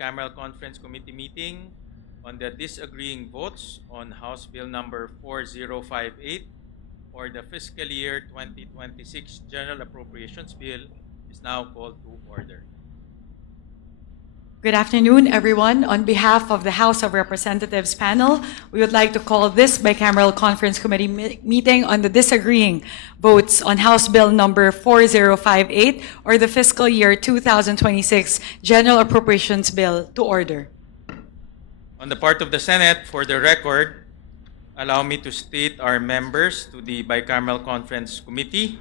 Bicameral Conference Committee meeting on the disagreeing votes on House Bill number 4058 or the fiscal year 2026 General Appropriations Bill is now called to order. Good afternoon, everyone. On behalf of the House of Representatives panel, we would like to call this Bicameral Conference Committee meeting on the disagreeing votes on House Bill number 4058 or the fiscal year 2026 General Appropriations Bill to order. On the part of the Senate, for the record, allow me to state our members to the Bicameral Conference Committee: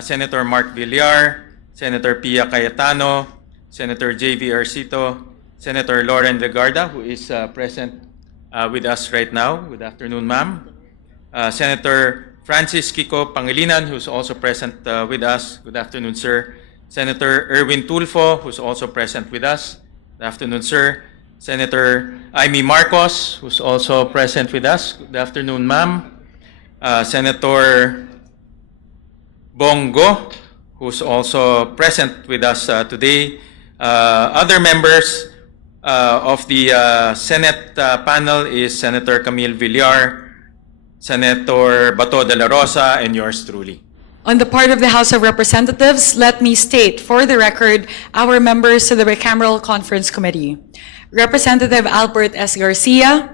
Senator Mark Villar, Senator Pia Cayetano, Senator J.V. Arcito, Senator Lauren Legarda, who is present with us right now. Good afternoon, ma'am. Senator Francis Kiko Pangilinan, who's also present with us. Good afternoon, sir. Senator Erwin Tulfo, who's also present with us. Good afternoon, sir. Senator Amy Marcos, who's also present with us. Good afternoon, ma'am. Senator Bongo, who's also present with us today. Other members of the Senate panel is Senator Camille Villar, Senator Bato de la Rosa, and yours truly. On the part of the House of Representatives, let me state for the record our members to the Bicameral Conference Committee: Representative Albert S. Garcia,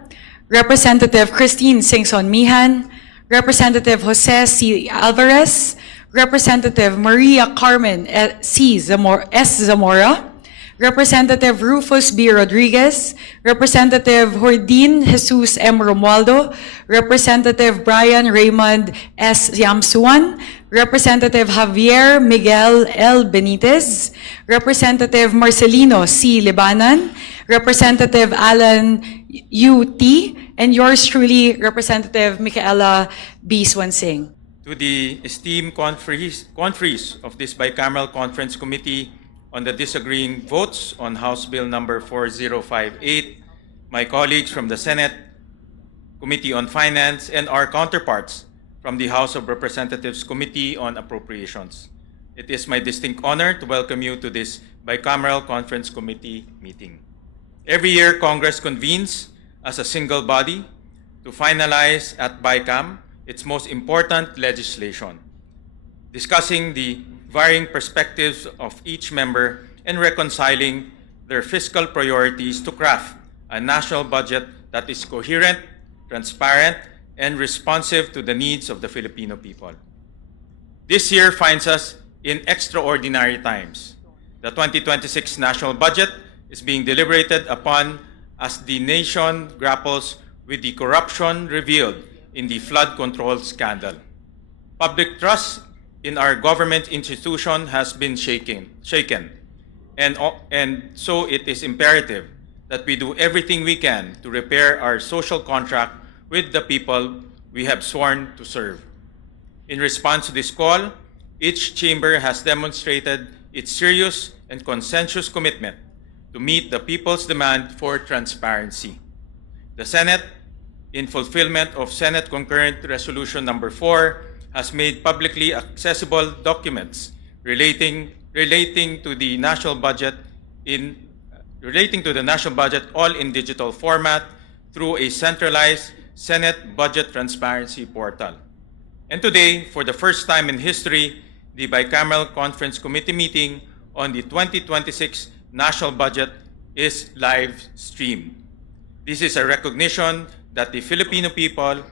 Representative Christine Singson Mihan, Representative Jose C. Alvarez, Representative Maria Carmen C. S. Zamora, Representative Rufus B. Rodriguez, Representative Jordin Jesus M. Romualdo, Representative Brian Raymond S. Yamsuan, Representative Javier Miguel L. Benitez, Representative Marcelino C. Libanan, Representative Alan U.T., and yours truly, Representative Micaela B. Swansing. To the esteemed conferees of this Bicameral Conference Committee on the disagreeing votes on House Bill number 4058, my colleagues from the Senate Committee on Finance, and our counterparts from the House of Representatives Committee on Appropriations. It is my distinct honor to welcome you to this Bicameral Conference Committee meeting. Every year, Congress convenes as a single body to finalize at BICAM its most important legislation, discussing the varying perspectives of each member and reconciling their fiscal priorities to craft a national budget that is coherent, transparent, and responsive to the needs of the Filipino people. This year finds us in extraordinary times. The 2026 national budget is being deliberated upon as the nation grapples with the corruption revealed in the flood control scandal. Public trust in our government institution has been shaken. And so it is imperative that we do everything we can to repair our social contract with the people we have sworn to serve. In response to this call, each chamber has demonstrated its serious and consensuous commitment to meet the people's demand for transparency. The Senate, in fulfillment of Senate Concurrent Resolution number 4, has made publicly accessible documents relating to the national budget all in digital format through a centralized Senate Budget Transparency Portal. And today, for the first time in history, the Bicameral Conference Committee meeting on the 2026 national budget is live streamed. This is a recognition that the Filipino people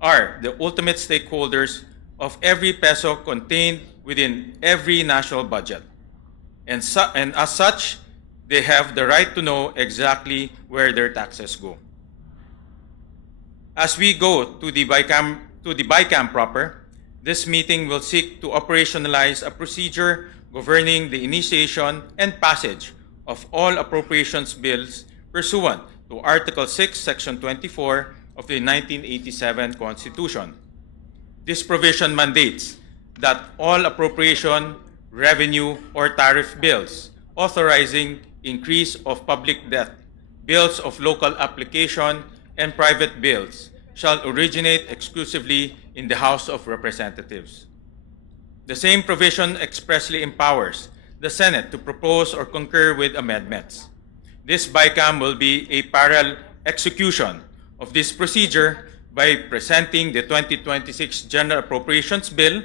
are the ultimate stakeholders of every peso contained within every national budget. And as such, they have the right to know exactly where their taxes go. As we go to the BICAM proper, this meeting will seek to operationalize a procedure governing the initiation and passage of all appropriations bills pursuant to Article 6, Section 24 of the 1987 Constitution. This provision mandates that all appropriation, revenue, or tariff bills authorizing increase of public debt, bills of local application, and private bills shall originate exclusively in the House of Representatives. The same provision expressly empowers the Senate to propose or concur with amendments. This BICAM will be a parallel execution of this procedure by presenting the 2026 General Appropriations Bill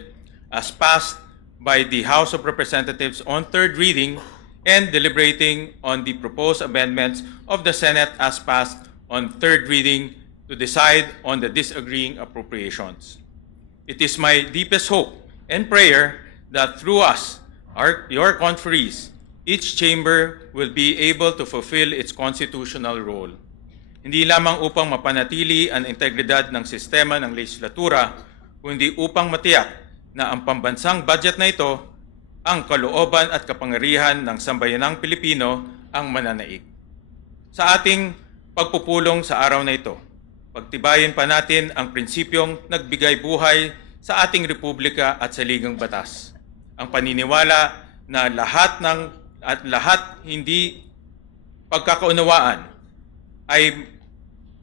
as passed by the House of Representatives on third reading and deliberating on the proposed amendments of the Senate as passed on third reading to decide on the disagreeing appropriations. It is my deepest hope and prayer that through us, your conferees, each chamber will be able to fulfill its constitutional role. Hindi lamang upang mapanatili ang integridad ng sistema ng legislatura, kundi upang matiyak na ang pambansang budget na ito, ang kalooban at kapangyarihan ng sambayanang Pilipino ang mananaig. Sa ating pagpupulong sa araw na ito, pagtibayin pa natin ang prinsipyong nagbigay buhay sa ating republika at sa ligang batas. Ang paniniwala na lahat hindi pagkakaunawaan ay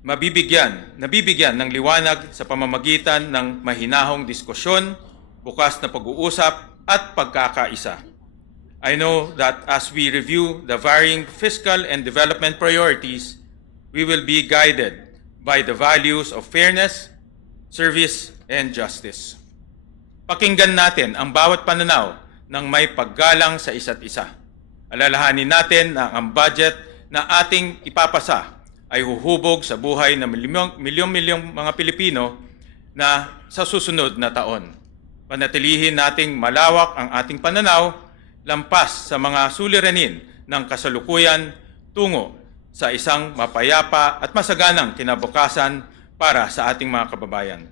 nabibigyan ng liwanag sa pamamagitan ng mahinahong diskusyon, bukas na pag-uusap at pagkakaisa. I know that as we review the varying fiscal and development priorities, we will be guided by the values of fairness, service, and justice. Pakinggan natin ang bawat pananaw ng may paggalang sa isa't isa. Alalahanin natin na ang budget na ating ipapasa ay huhubog sa buhay ng milyong-milyong mga Pilipino na sa susunod na taon. Panatilihin nating malawak ang ating pananaw lampas sa mga suliranin ng kasalukuyan tungo sa isang mapayapa at masaganang kinabukasan para sa ating mga kababayan.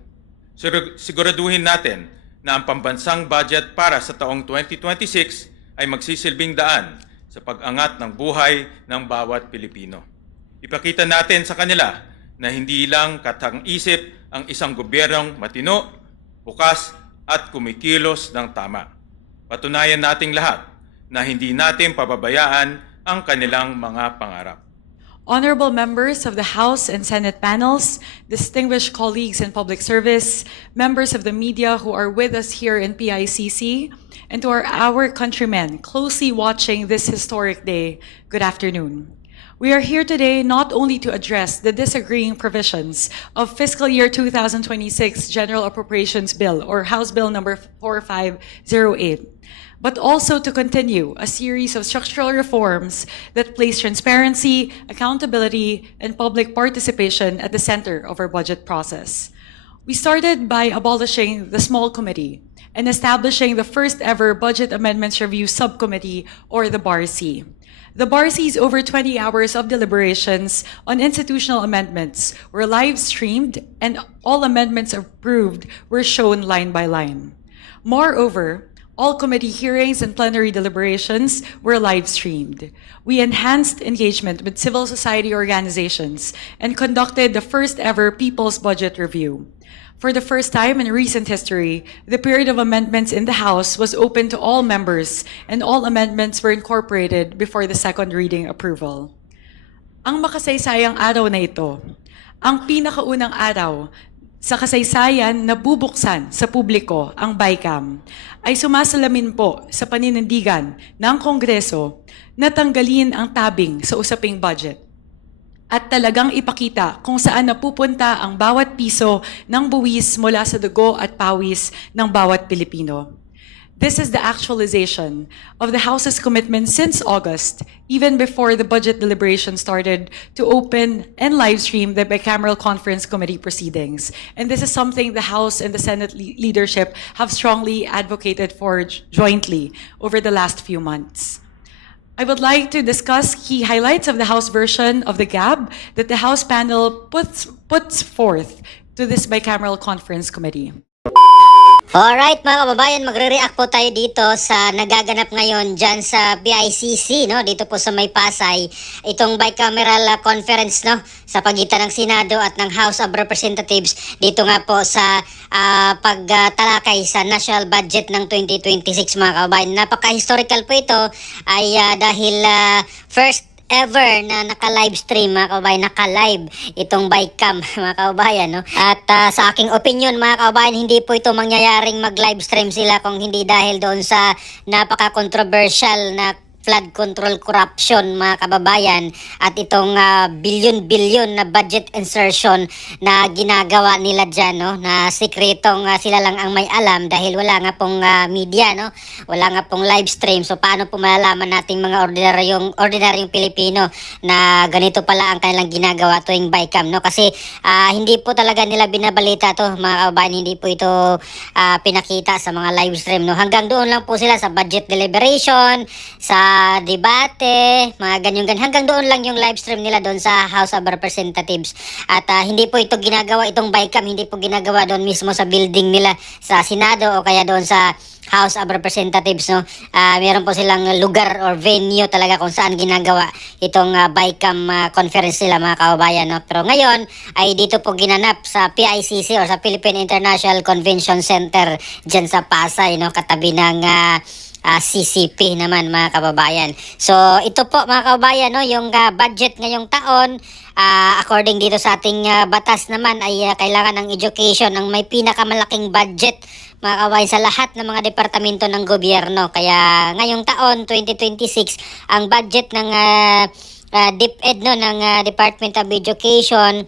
Siguraduhin natin na ang pambansang budget para sa taong 2026 ay magsisilbing daan sa pag-angat ng buhay ng bawat Pilipino. Ipakita natin sa kanila na hindi lang katang-isip ang isang gobyernong matino, bukas at kumikilos ng tama. Patunayan nating lahat na hindi natin pababayaan ang kanilang mga pangarap. Honorable members of the House and Senate panels, distinguished colleagues in public service, members of the media who are with us here in PICC, and to our countrymen closely watching this historic day, good afternoon. We are here today not only to address the disagreeing provisions of fiscal year 2026 General Appropriations Bill, or House Bill number 4508, but also to continue a series of structural reforms that place transparency, accountability, and public participation at the center of our budget process. We started by abolishing the small committee and establishing the first ever Budget Amendments Review Subcommittee, or the BARC. The BARC's over 20 hours of deliberations on institutional amendments were live-streamed, and all amendments approved were shown line by line. Moreover, all committee hearings and plenary deliberations were live-streamed. We enhanced engagement with civil society organizations and conducted the first-ever People's Budget Review. For the first time in recent history, the period of amendments in the House was open to all members, and all amendments were incorporated before the second reading approval. Ang makasaysayang araw na ito, ang pinakaunang araw sa kasaysayan na bubuksan sa publiko ang BICAM, ay sumasalamin po sa paninindigan ng Kongreso na tanggalin ang tabing sa usaping budget at talagang ipakita kung saan napupunta ang bawat piso ng buwis mula sa dugo at pawis ng bawat Pilipino. This is the actualization of the House's commitment since August, even before the budget deliberation started, to open and live stream the bicameral conference committee proceedings. And this is something the House and the Senate leadership have strongly advocated for jointly over the last few months. I would like to discuss key highlights of the House version of the GAB that the House panel puts forth to this bicameral conference committee. Alright mga kababayan, magre-react po tayo dito sa nagaganap ngayon dyan sa PICC, no? Dito po sa May Pasay, itong bicameral conference, no? Sa pagitan ng Senado at ng House of Representatives, dito nga po sa pagtalakay sa national budget ng 2026 mga kababayan. Napaka-historical po ito ay dahil first ever na naka-livestream mga kababayan, naka-live itong BICAM mga kababayan, no? At sa aking opinion mga kababayan, hindi po ito mangyayaring mag-livestream sila kung hindi dahil doon sa napaka-controversial na flood control corruption mga kababayan at itong billion-billion na budget insertion na ginagawa nila dyan, no? Na sikretong sila lang ang may alam dahil wala nga pong media, no? Wala nga pong live stream. So paano po malalaman nating mga ordinaryong Pilipino na ganito pala ang kanilang ginagawa tuwing BICAM, no? Kasi hindi po talaga nila binabalita to mga kababayan, hindi po ito pinakita sa mga live stream, no? Hanggang doon lang po sila sa budget deliberation, sa debate, mga ganyan. Hanggang doon lang yung live stream nila doon sa House of Representatives. At hindi po ito ginagawa, itong BICAM, hindi po ginagawa doon mismo sa building nila sa Senado o kaya doon sa House of Representatives, no? Meron po silang lugar or venue talaga kung saan ginagawa itong BICAM conference nila mga kababayan, no? Pero ngayon ay dito po ginanap sa PICC or sa Philippine International Convention Center dyan sa Pasay, no? Katabi ng CCP naman mga kababayan. So ito po mga kababayan, no, yung budget ngayong taon, according dito sa ating batas naman ay kailangan ng education ang may pinakamalaking budget mga kababayan sa lahat ng mga departamento ng gobyerno. Kaya ngayong taon 2026 ang budget ng DepEd, no, ng Department of Education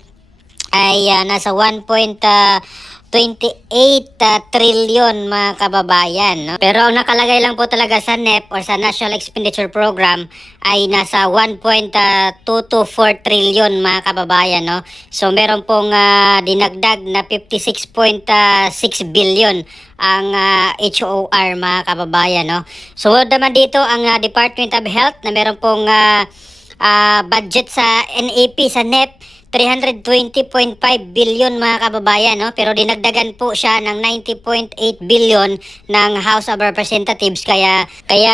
ay nasa 1.28 trillion mga kababayan, no? Pero ang nakalagay lang po talaga sa NEP or sa National Expenditure Program ay nasa 1.224 trillion mga kababayan, no? So meron pong dinagdag na 56.6 billion ang HOR mga kababayan, no? So naman dito ang Department of Health na meron pong budget sa NAP, sa NEP 320.5 billion mga kababayan, no? Pero dinagdagan po siya ng 90.8 billion ng House of Representatives kaya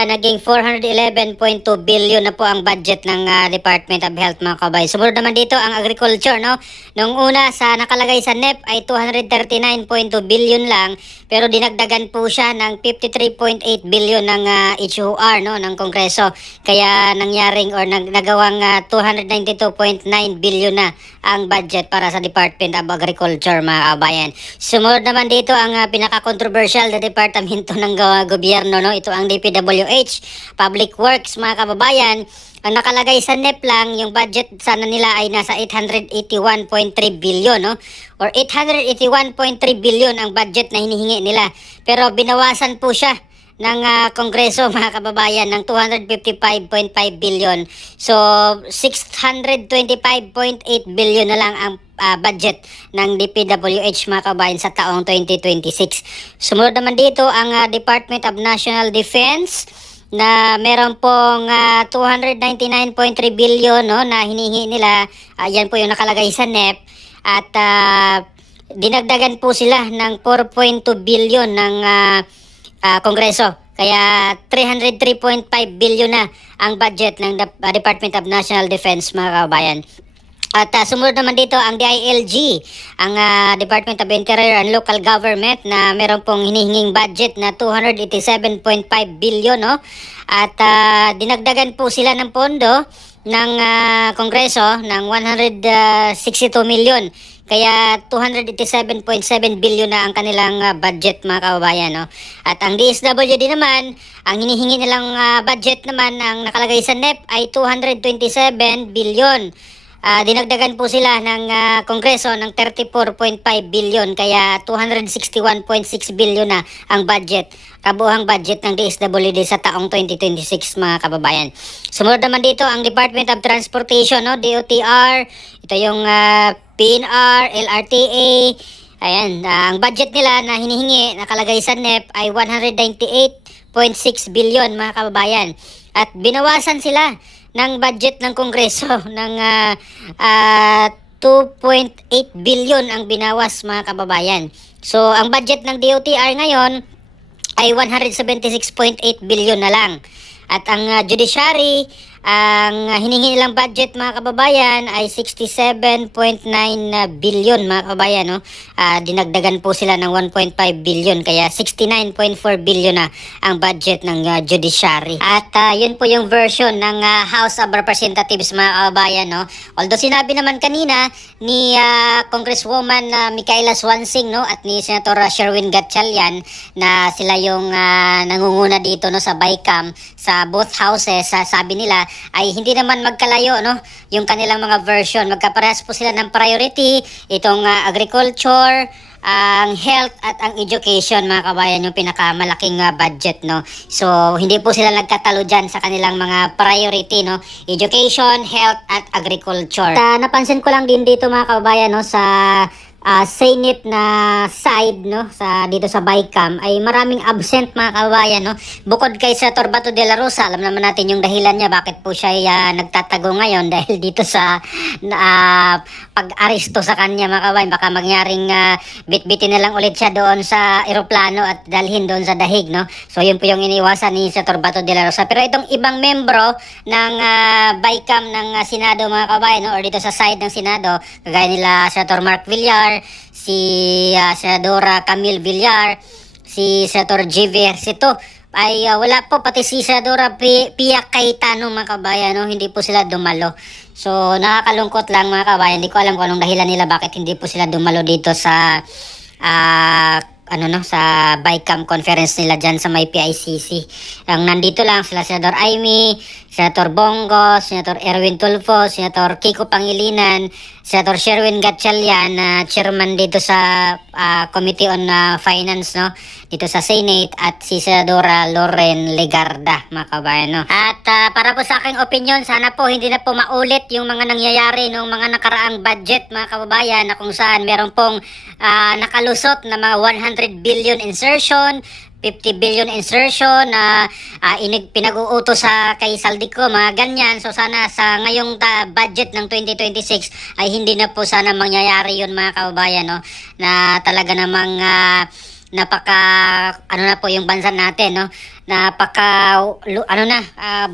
naging 411.2 billion na po ang budget ng Department of Health mga kababayan. Sumunod naman dito ang agriculture, no? Nung una sa nakalagay sa NEP ay 239.2 billion lang, pero dinagdagan po siya ng 53.8 billion ng HOR, no, ng Kongreso. Kaya nangyaring or nagawang 292.9 billion na ang budget para sa Department of Agriculture mga kabayan. Sumunod naman dito ang pinaka-controversial na departamento ng gobyerno, no? Ito ang DPWH, Public Works mga kababayan. Ang nakalagay sa NEP lang, yung budget sana nila ay nasa 881.3 billion, no? Or 881.3 billion ang budget na hinihingi nila. Pero binawasan po siya ng Kongreso mga kababayan ng 255.5 billion. So 625.8 billion na lang ang budget ng DPWH mga kababayan sa taong 2026. Sumunod naman dito ang Department of National Defense na meron pong 299.3 billion, no, na hinihingi nila. Yan po yung nakalagay sa NEP at dinagdagan po sila ng 4.2 billion ng Kongreso. Kaya 303.5 billion na ang budget ng Department of National Defense mga kababayan. At sumunod naman dito ang DILG, ang Department of Interior and Local Government na meron pong hinihinging budget na 287.5 billion, no? At dinagdagan po sila ng pondo ng Kongreso ng 162 million. Kaya 287.7 billion na ang kanilang budget mga kababayan, no? At ang DSWD naman, ang hinihingi nilang budget naman ang nakalagay sa NEP ay 227 billion. Dinagdagan po sila ng Kongreso ng 34.5 billion kaya 261.6 billion na ang budget, kabuuang budget ng DSWD sa taong 2026 mga kababayan. Sumunod naman dito ang Department of Transportation, no, DOTR. Ito yung PNR, LRTA. Ayan, ang budget nila na hinihingi nakalagay sa NEP ay 198.6 billion mga kababayan. At binawasan sila ng budget ng Kongreso ng 2.8 billion ang binawas mga kababayan. So ang budget ng DOTR ngayon ay 176.8 billion na lang. At ang judiciary Ang hinihingi nilang budget mga kababayan ay 67.9 billion mga kababayan, no? Dinagdagan po sila ng 1.5 billion kaya 69.4 billion na ang budget ng judiciary. At yun po yung version ng House of Representatives mga kababayan, no? Although sinabi naman kanina ni Congresswoman Micaela Swansing, no, at ni Senator Sherwin Gatchalian na sila yung nangunguna dito, no, sa BICAM sa both houses. Sabi nila ay hindi naman magkalayo, no, yung kanilang mga version. Magkaparehas po sila ng priority, itong agriculture, ang health at ang education mga kabayan, yung pinakamalaking budget, no. So hindi po sila nagkatalo dyan sa kanilang mga priority, no, education, health at agriculture. Napansin ko lang din dito mga kabayan, no, sa Senate na side, no, dito sa BICAM ay maraming absent mga kabayan, no. Bukod kay Senator Bato de la Rosa, alam naman natin yung dahilan niya bakit po siya nagtatago ngayon dahil dito sa pag-aresto sa kanya mga kabayan. Baka mangyaring bitbitin na lang ulit siya doon sa eroplano at dalhin doon sa dahig, no. So yun po yung iniwasan ni Senator Bato de la Rosa. Pero itong ibang membro ng BICAM ng Senado mga kabayan, no, or dito sa side ng Senado, kagaya nila Senator Mark Villar, si Senadora Camille Villar, si Senator J.V. Ercito, ay wala po, pati si Senadora Pia Cayetano mga kabayan, no, hindi po sila dumalo. So nakakalungkot lang mga kabayan, hindi ko alam kung anong dahilan nila bakit hindi po sila dumalo dito sa sa BICAM conference nila dyan sa may PICC. Ang nandito lang sila Senator Amy, Senator Bongo, Senator Erwin Tulfo, Senator Kiko Pangilinan, Senator Sherwin Gatchalian, chairman dito sa Committee on Finance, no, dito sa Senate, at si Senadora Loren Legarda mga kabayan, no. At para po sa aking opinion, sana po hindi na po maulit yung mga nangyayari nung mga nakaraang budget mga kababayan, na kung saan meron pong nakalusot na mga 100 billion insertion, 50 billion insertion na pinag-uutos sa kay Saldico, mga ganyan. So sana sa ngayong budget ng 2026 ay hindi na po sana mangyayari yun mga kababayan, no, na talaga namang na po yung bansa natin, no,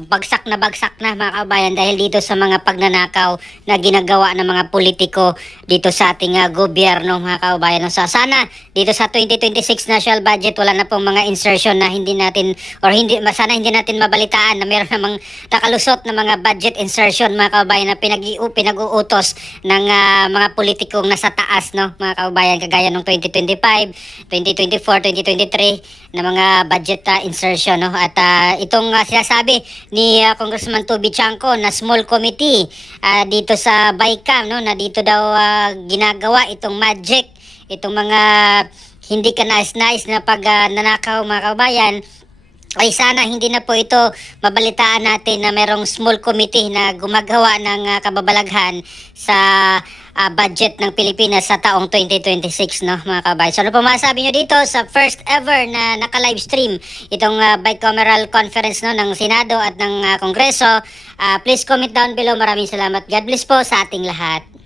bagsak na mga kabayan dahil dito sa mga pagnanakaw na ginagawa ng mga politiko dito sa ating gobyerno mga kabayan, no. So sana dito sa 2026 national budget wala na pong mga insertion na sana hindi natin mabalitaan na meron namang nakalusot na mga budget insertion mga kabayan na pinag-uutos ng mga politikong nasa taas, no, mga kabayan, kagaya ng 2025, 2024, 2023 na mga budget insertion, no. At itong sinasabi ni Congressman Toby Chanco na small committee dito sa BICAM, no, na dito daw ginagawa itong magic, itong mga hindi ka nais-nais na nanakaw mga kabayan, ay sana hindi na po ito mabalitaan natin na merong small committee na gumagawa ng kababalaghan sa budget ng Pilipinas sa taong 2026, no, mga kabayan. So ano po masasabi nyo dito sa first ever na naka-live stream itong bicameral conference, no, ng Senado at ng Kongreso? Please comment down below. Maraming salamat. God bless po sa ating lahat.